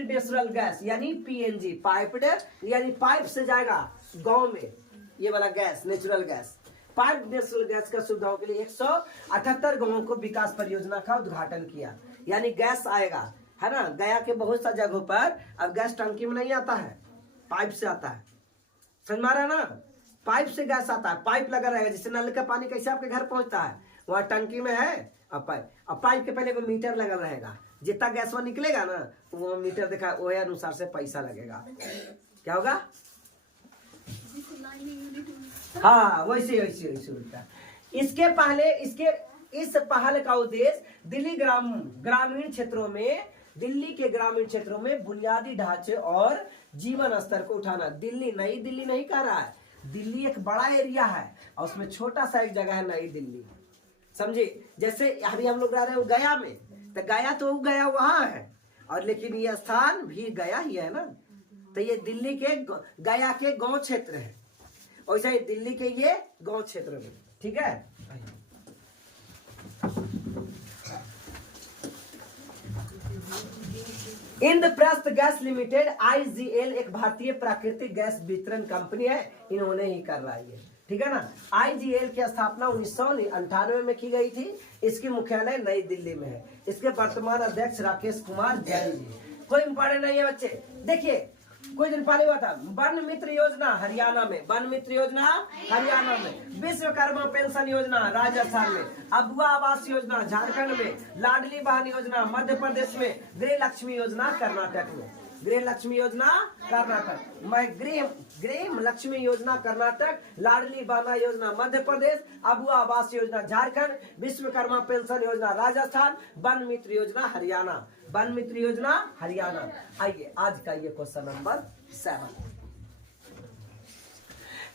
नेचुरल गैस यानी पीएनजी, पाइप्ड यानी पाइप से जाएगा गांव में ये वाला gas, natural gas, piped natural gas का सुविधाओं के लिए 178 गांवों को विकास परियोजना का उद्घाटन किया। यानी गैस आएगा, है ना? गया के बहुत सा जगहों पर अब गैस टंकी में नहीं आता है, पाइप से आता है। समझ में आ रहा है ना? पाइप से गैस आता है, पाइप लगा रहेगा। जैसे नल का पानी कैसे आपके घर पहुंचता है, वहाँ टंकी में है अब पाइप के पहले मीटर लगा रहेगा। जितना गैस वहाँ निकलेगा ना, वो मीटर दिखा, वही अनुसार से पैसा लगेगा। क्या होगा? हाँ, वैसे होता है। इसके पहले इस पहल का उद्देश्य दिल्ली के ग्रामीण क्षेत्रों में बुनियादी ढांचे और जीवन स्तर को उठाना। दिल्ली नहीं कह रहा है, दिल्ली एक बड़ा एरिया है और उसमें छोटा सा एक जगह है नई दिल्ली, समझे। जैसे अभी हम लोग रह रहे हो गया में, तो गया तो गया वहां है, और लेकिन ये स्थान भी गया ही है ना, तो ये दिल्ली के गया के गांव क्षेत्र है, वैसे ही दिल्ली के ये गांव क्षेत्र में, ठीक है। इंद्रप्रस्थ गैस लिमिटेड IGL एक भारतीय प्राकृतिक गैस वितरण कंपनी है, इन्होंने ही कर रहा है, ठीक है ना। IGL की स्थापना 1998 में की गई थी। इसकी मुख्यालय नई दिल्ली में है। इसके वर्तमान अध्यक्ष राकेश कुमार जैन जी। कोई इंपॉर्टेंट नहीं है बच्चे। देखिए कुछ दिन पहले हुआ था वन मित्र योजना हरियाणा में, वन मित्र योजना हरियाणा में, विश्वकर्मा पेंशन योजना राजस्थान में, अबुआ आवास योजना झारखंड में, लाडली बहन योजना मध्य प्रदेश में, गृह लक्ष्मी योजना कर्नाटक में, गृह लक्ष्मी योजना कर्नाटक, मैं गृह लक्ष्मी योजना कर्नाटक, लाडली बहना योजना मध्य प्रदेश, अबुआ आवास योजना झारखंड, विश्वकर्मा पेंशन योजना राजस्थान, वन मित्र योजना हरियाणा, वन मित्र योजना हरियाणा। आइए आज का ये क्वेश्चन नंबर 7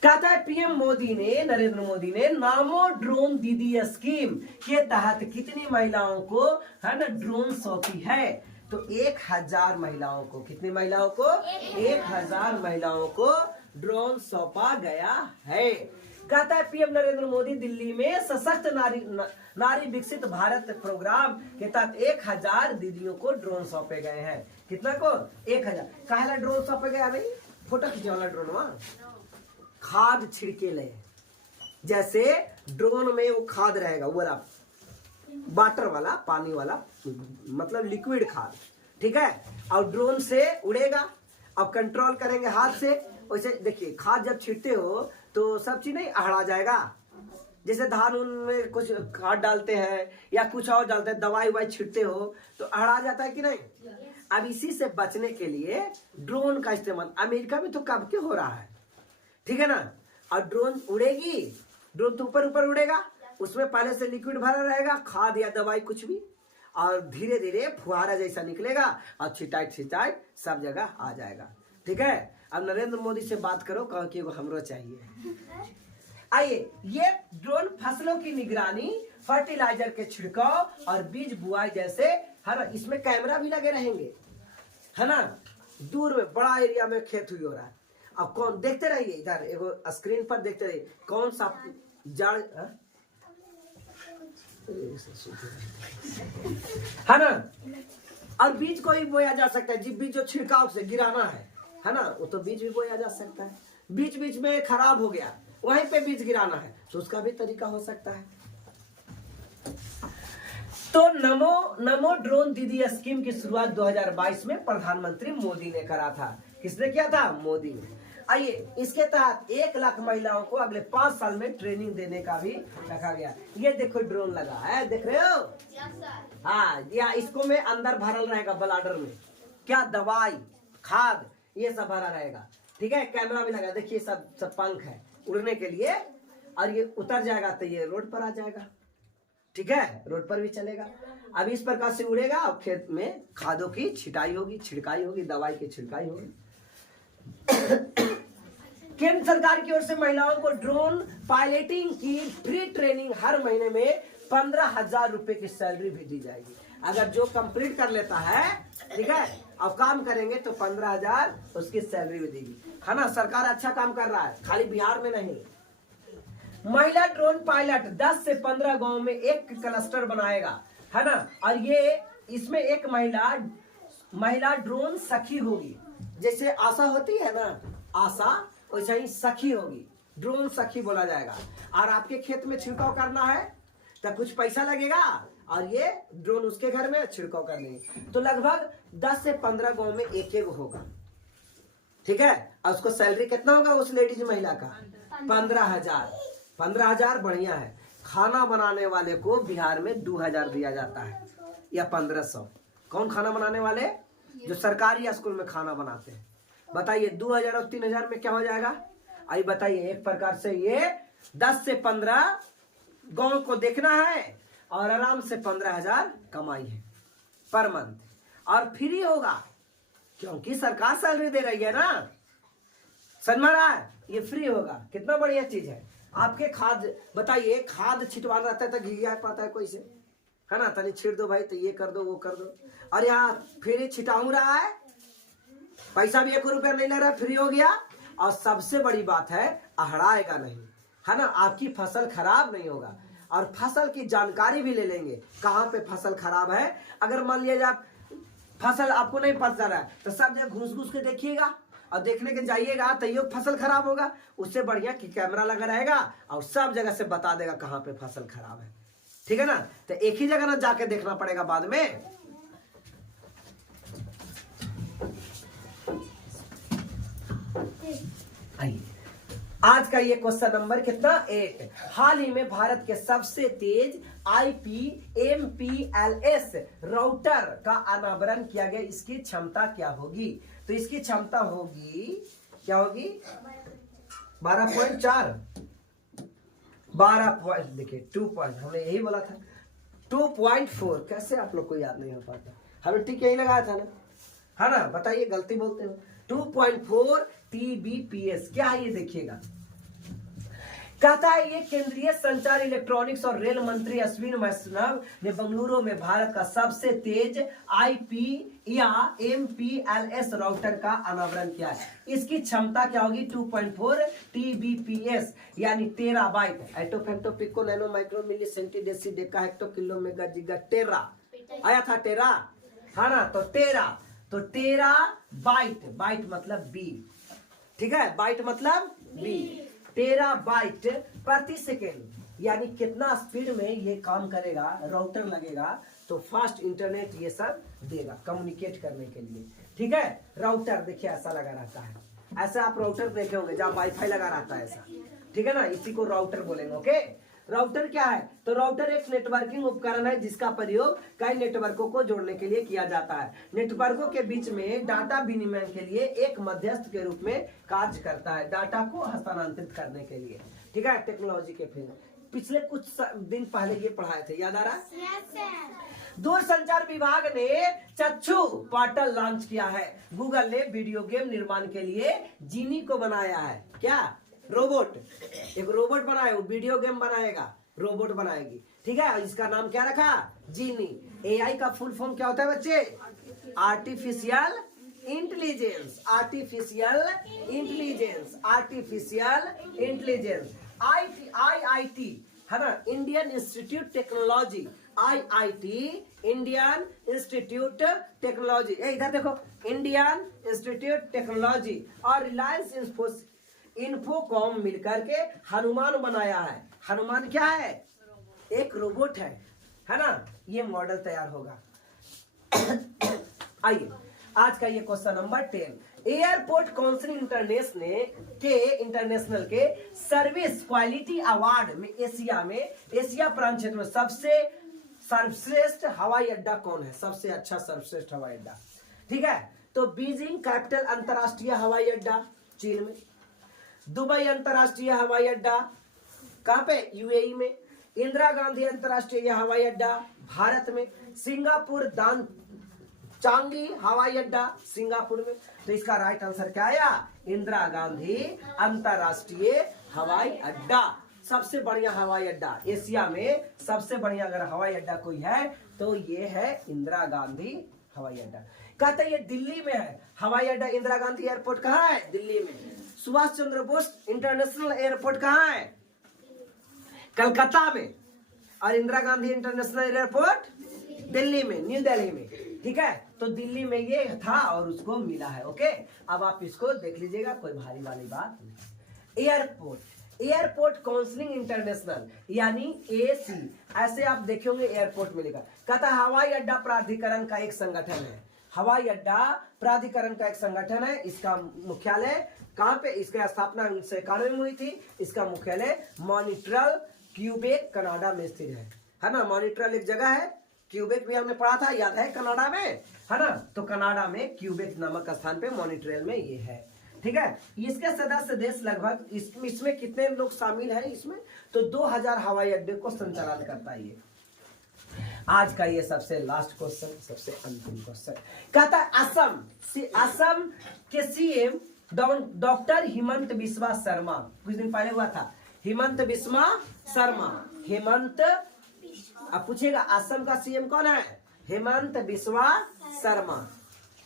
कहता है पीएम मोदी ने, नरेंद्र मोदी ने नामो ड्रोन दीदी स्कीम के तहत कितनी महिलाओं को है ना ड्रोन सौंपी है। तो 1000 महिलाओं को, कितनी महिलाओं को 1000 महिलाओं को ड्रोन सौंपा गया है। कहता है पीएम नरेंद्र मोदी दिल्ली में सशक्त नारी विकसित भारत प्रोग्राम के तहत 1000 दीदियों को ड्रोन सौंपे गए हैं। कितना को 1000। कहला ड्रोन सौंपे गया भाई, फोटो खींचे वाला ड्रोन वहां खाद छिड़के ले, जैसे ड्रोन में वो खाद रहेगा वो वाला वाटर वाला पानी वाला, मतलब लिक्विड खाद, ठीक है। और ड्रोन से उड़ेगा, अब कंट्रोल करेंगे हाथ से। वैसे देखिए खाद जब छींटते हो तो सब चीज नहीं अहड़ा जाएगा, जैसे धान उनमें कुछ खाद डालते हैं या कुछ और डालते हैं, दवाई ववाई छींटते हो तो अहड़ा जाता है कि नहीं। अब इसी से बचने के लिए ड्रोन का इस्तेमाल अमेरिका में तो कब के हो रहा है, ठीक है ना। और ड्रोन उड़ेगी, ड्रोन तो ऊपर ऊपर उड़ेगा, उसमें पहले से लिक्विड भरा रहेगा खाद या दवाई कुछ भी, और धीरे धीरे फुहारा जैसा निकलेगा और छिटाई सब जगह आ जाएगा, ठीक है। अब नरेंद्र मोदी से बात करो, कहो कि वो हमरो चाहिए। आइए ये ड्रोन फसलों की निगरानी, फर्टिलाइजर के छिड़काव और बीज बुआई जैसे है ना, इसमें कैमरा भी लगे रहेंगे, है ना। दूर में बड़ा एरिया में खेत हुई हो रहा है, अब कौन देखते रहिए, इधर एगो स्क्रीन पर देखते रहिए कौन सा जड़ है ना। और बीज को भी बोया जा सकता है, जिस बीज जो छिड़काव से गिराना है ना, वो तो बीज भी बोया जा सकता है। बीच बीच में खराब हो गया, वहीं पे बीज गिराना है तो उसका भी तरीका हो सकता है। तो नमो ड्रोन दीदी स्कीम की शुरुआत 2022 में प्रधानमंत्री मोदी ने करा था। किसने किया था? मोदी ने। आइए इसके तहत 1 लाख महिलाओं को अगले 5 साल में ट्रेनिंग देने का भी रखा गया। ये देखो ड्रोन लगा है, देख रहे हो? हाँ, या इसको में अंदर भरल रहेगा ब्लाडर में क्या दवाई खाद ये सब भरा रहेगा, ठीक है। कैमरा भी लगा, देखिए सब पंख है उड़ने के लिए, और ये उतर जाएगा तो ये रोड पर आ जाएगा, ठीक है, रोड पर भी चलेगा। अब इस प्रकार से उड़ेगा और खेत में खादों की छिटाई होगी, छिड़काई होगी, दवाई की छिड़काई होगी। केंद्र सरकार की ओर से महिलाओं को ड्रोन पायलटिंग की फ्री ट्रेनिंग हर महीने में 15,000 रुपए की सैलरी भी दी जाएगी। अगर जो कंप्लीट कर लेता है, ठीक है, अब काम करेंगे तो 15,000 उसकी सैलरी भी देगी, है ना। सरकार अच्छा काम कर रहा है, खाली बिहार में नहीं। महिला ड्रोन पायलट 10 से 15 गांव में एक क्लस्टर बनाएगा, है ना। और ये इसमें एक महिला ड्रोन सखी होगी, जैसे आशा होती है ना, आशा वैसे ही सखी होगी, ड्रोन सखी बोला जाएगा। और आपके खेत में छिड़काव करना है तो कुछ पैसा लगेगा, और ये ड्रोन उसके घर में छिड़काव करने, तो लगभग 10 से 15 गांव में एक होगा, ठीक है। और उसको सैलरी कितना होगा उस लेडीज महिला का? 15,000। 15,000 बढ़िया है। खाना बनाने वाले को बिहार में 2,000 दिया जाता है या 1,500। कौन खाना बनाने वाले? जो सरकारी स्कूल में खाना बनाते हैं। बताइए 2,000 और 3,000 में क्या हो जाएगा? आइए बताइए। एक प्रकार से ये 10 से 15 गांव को देखना है और आराम से 15,000 कमाई है पर मंथ, और फ्री होगा क्योंकि सरकार सैलरी दे रही है ना। समझ में आ रहा है? ये फ्री होगा, कितना बढ़िया चीज है। आपके खाद बताइए, खाद छिटवाना रहता है तो घिया पाता है कोई से, है ना, तनी छिड़ दो भाई, तो ये कर दो वो कर दो। और यहाँ फ्री छिटाऊ रहा है, पैसा भी 1 रुपया नहीं ले रहा, फ्री हो गया। और सबसे बड़ी बात है, अहड़ाएगा नहीं, है ना, आपकी फसल खराब नहीं होगा। और फसल की जानकारी भी ले लेंगे, कहाँ पे फसल खराब है। अगर मान लीजिए आप फसल आपको नहीं पता रहा है तो सब जगह घुस घुस के देखिएगा और देखने के जाइएगा तो ये फसल खराब होगा। उससे बढ़िया कि कैमरा लगा रहेगा और सब जगह से बता देगा कहाँ पे फसल खराब है, ठीक है ना। तो एक ही जगह ना जाके देखना पड़ेगा बाद में। आइए, आज का ये क्वेश्चन नंबर कितना 8। हाल ही में भारत के सबसे तेज IPMPLS राउटर का अनावरण किया गया, इसकी क्षमता क्या होगी? तो इसकी क्षमता होगी, क्या होगी? 12.4 12 पॉइंट, देखिए 2 पॉइंट, हमने यही बोला था 2.4। कैसे आप लोग को याद नहीं हो पाता? हमने ठीक यही लगाया था ना, है ना, बताइए, गलती बोलते हो। 2.4 TBPS क्या है ये देखिएगा। कहता है ये केंद्रीय संचार, इलेक्ट्रॉनिक्स और रेल मंत्री अश्विनी वैष्णव ने बेंगलुरु में भारत का सबसे तेज IP या MPLS राउटर का अनावरण किया है। इसकी क्षमता क्या होगी? 2.4 TBPS यानी terabyte, atto femto pico nano micro milli centi deci deca hecto kilo mega giga tera आया था, टेरा, है ना। तो टेरा बाइट, बाइट मतलब बी, ठीक है, बाइट मतलब बी, टेराबाइट प्रति सेकेंड, यानी कितना स्पीड में ये काम करेगा, राउटर लगेगा तो फास्ट इंटरनेट ये सब देगा कम्युनिकेट करने के लिए, ठीक है। राउटर देखिए ऐसा लगा रहता है, ऐसा आप राउटर देखे होंगे जहाँ वाईफाई लगा रहता है ऐसा, ठीक है ना, इसी को राउटर बोलेंगे। ओके, राउटर क्या है? तो राउटर एक नेटवर्किंग उपकरण है जिसका प्रयोग कई नेटवर्कों को जोड़ने के लिए किया जाता है। नेटवर्कों के बीच में डाटा विनिमय के लिए एक मध्यस्थ के रूप में कार्य करता है, डाटा को हस्तांतरित करने के लिए, ठीक है। टेक्नोलॉजी के फील्ड पिछले कुछ दिन पहले ये पढ़ाए थे, याद आ रहा है? दूरसंचार विभाग ने चक्षु पोर्टल लॉन्च किया है। गूगल ने वीडियो गेम निर्माण के लिए जीनी को बनाया है, क्या? रोबोट, एक रोबोट बनाया, वो वीडियो गेम बनाएगा, रोबोट बनाएगी, ठीक है। इसका नाम क्या रखा? जीनी। AI का फुल फॉर्म क्या होता है बच्चे? Artificial intelligence, artificial intelligence, artificial intelligence. IIT है ना, Indian institute technology, IIT Indian institute technology, इधर देखो, इंडियन इंस्टीट्यूट टेक्नोलॉजी और रिलायंस इन्फोकॉम मिलकर के हनुमान बनाया है। हनुमान क्या है? एक रोबोट है ना। ये मॉडल तैयार होगा। आइए, आज का ये question number 10। Airport council international के सर्विस क्वालिटी अवार्ड में एशिया प्रांत क्षेत्र में सबसे सर्वश्रेष्ठ हवाई अड्डा कौन है? सबसे अच्छा सर्वश्रेष्ठ हवाई अड्डा, ठीक है। तो बीजिंग कैपिटल अंतरराष्ट्रीय हवाई अड्डा चीन में, दुबई अंतरराष्ट्रीय हवाई अड्डा कहाँ पे? UAE में, इंदिरा गांधी अंतरराष्ट्रीय हवाई अड्डा भारत में, सिंगापुर चांगी हवाई अड्डा सिंगापुर में। तो इसका राइट आंसर क्या आया? इंदिरा गांधी अंतरराष्ट्रीय हवाई अड्डा, सबसे बढ़िया हवाई अड्डा एशिया में। सबसे बढ़िया अगर हवाई अड्डा कोई है तो ये है इंदिरा गांधी हवाई अड्डा। कहते ये दिल्ली में है हवाई अड्डा। इंदिरा गांधी एयरपोर्ट कहाँ है? दिल्ली में। सुभाष चंद्र बोस इंटरनेशनल एयरपोर्ट कहाँ है? कलकत्ता में। और इंदिरा गांधी इंटरनेशनल एयरपोर्ट दिल्ली में, न्यू दिल्ली में, ठीक है। तो दिल्ली में ये था और उसको मिला है। ओके, अब आप इसको देख लीजिएगा, कोई भारी वाली बात नहीं। एयरपोर्ट काउंसिलिंग इंटरनेशनल यानी AC, ऐसे आप देखेंगे एयरपोर्ट मिलेगा। कहता है हवाई अड्डा प्राधिकरण का एक संगठन है। हवाई अड्डा प्राधिकरण का एक संगठन है। इसका मुख्यालय कहाँ पे? इसकी स्थापना 1991 में हुई थी। इसका मुख्यालय मॉन्ट्रियल क्यूबेक कनाडा में स्थित है ना। मॉन्ट्रियल एक जगह है, क्यूबेक भी हमने पढ़ा था, याद है, कनाडा में, है ना। तो कनाडा में क्यूबेक नामक स्थान पे मॉन्ट्रियल में ये है, ठीक है। इसके सदस्य देश लगभग इसमें कितने लोग शामिल हैं इसमें? तो 2000 हवाई अड्डे को संचालन करता है ये। आज का ये सबसे लास्ट क्वेश्चन, सबसे अंतिम क्वेश्चन। कहता है असम के CM डॉक्टर हिमंत बिस्वा शर्मा, कुछ दिन पहले हुआ था। हिमंत बिस्वा शर्मा, हिमंत, अब पूछेगा असम का सीएम कौन है? हिमंत बिस्वा शर्मा,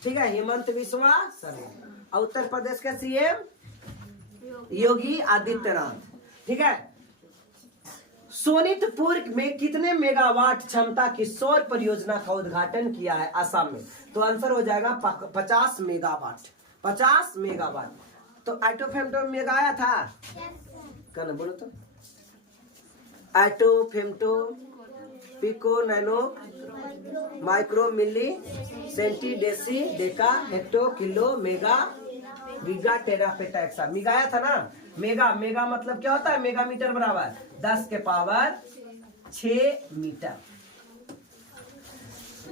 ठीक है, हिमंत बिस्वा शर्मा। और उत्तर प्रदेश का सीएम योगी आदित्यनाथ, ठीक है। सोनितपुर में कितने मेगावाट क्षमता की सौर परियोजना का उद्घाटन किया है असम में? तो आंसर हो जाएगा 50 मेगावाट, 50 मेगावाट। तो एटो फेम्टो मेगा आया था, कहना बोलो तो। Atto femto pico nano micro milli centi deci deca hecto kilo mega giga tera peta exa. Mega आया था ना, मेगा, मेगा मतलब क्या होता है? मेगा मीटर बराबर 10 के पावर 6 मीटर।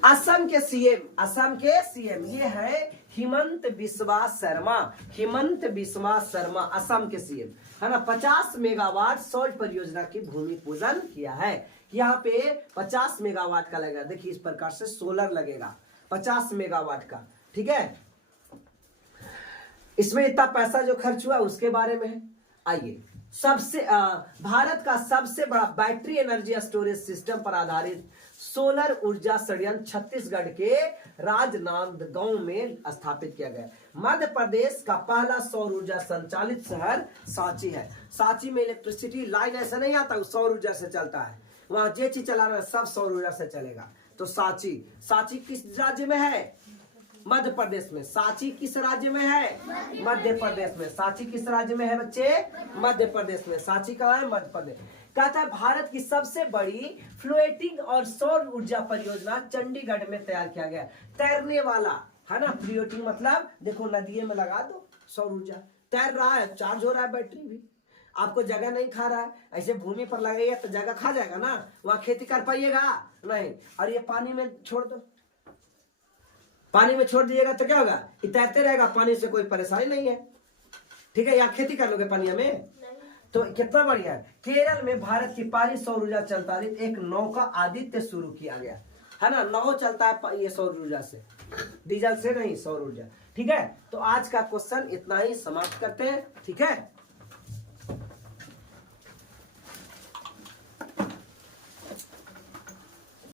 असम के सीएम, असम के सीएम ये है हिमंत बिस्वा शर्मा, हिमंत बिस्वा शर्मा असम के सीएम है ना। 50 मेगावाट सौर परियोजना की भूमि पूजन किया है। यहाँ पे 50 मेगावाट का लगेगा, देखिए इस प्रकार से सोलर लगेगा 50 मेगावाट का, ठीक है। इसमें इतना पैसा जो खर्च हुआ उसके बारे में है। आइए, सबसे भारत का सबसे बड़ा बैटरी एनर्जी स्टोरेज सिस्टम पर आधारित सोलर ऊर्जा संयंत्र छत्तीसगढ़ के राजनांदगांव में स्थापित किया गया। मध्य प्रदेश का पहला सौर ऊर्जा संचालित शहर सांची है। सांची में इलेक्ट्रिसिटी लाइन ऐसा नहीं आता, सौर ऊर्जा से चलता है। वहां जो चीज चलाना है सब सौर ऊर्जा से चलेगा। तो सांची, सांची किस राज्य में है? मध्य प्रदेश में। सांची किस राज्य में है? मध्य प्रदेश में। सांची किस राज्य में है बच्चे? मध्य प्रदेश में। सांची कहाँ है? मध्य प्रदेश। कहता है भारत की सबसे बड़ी फ्लोटिंग और सौर ऊर्जा परियोजना चंडीगढ़ में तैयार किया गया। तैरने वाला है ना, फ्लोटिंग मतलब देखो नदिये में लगा दो सौर ऊर्जा, तैर रहा है, चार्ज हो रहा है, बैटरी भी, आपको जगह नहीं खा रहा है। ऐसे भूमि पर लगेगा तो जगह खा जाएगा ना, वहां खेती कर पाइएगा नहीं। और ये पानी में छोड़ दो, पानी में छोड़ दीजिएगा तो क्या होगा? ये तैरते रहेगा, पानी से कोई परेशानी नहीं है, ठीक है। या खेती कर लोगे पानी में, तो कितना बढ़िया है। केरल में भारत की पहली सौर ऊर्जा संचालित एक नौका आदित्य शुरू किया गया है ना। नाव चलता है ये सौर ऊर्जा से, डीजल से नहीं, सौर ऊर्जा, ठीक है। तो आज का क्वेश्चन इतना ही समाप्त करते हैं, ठीक है।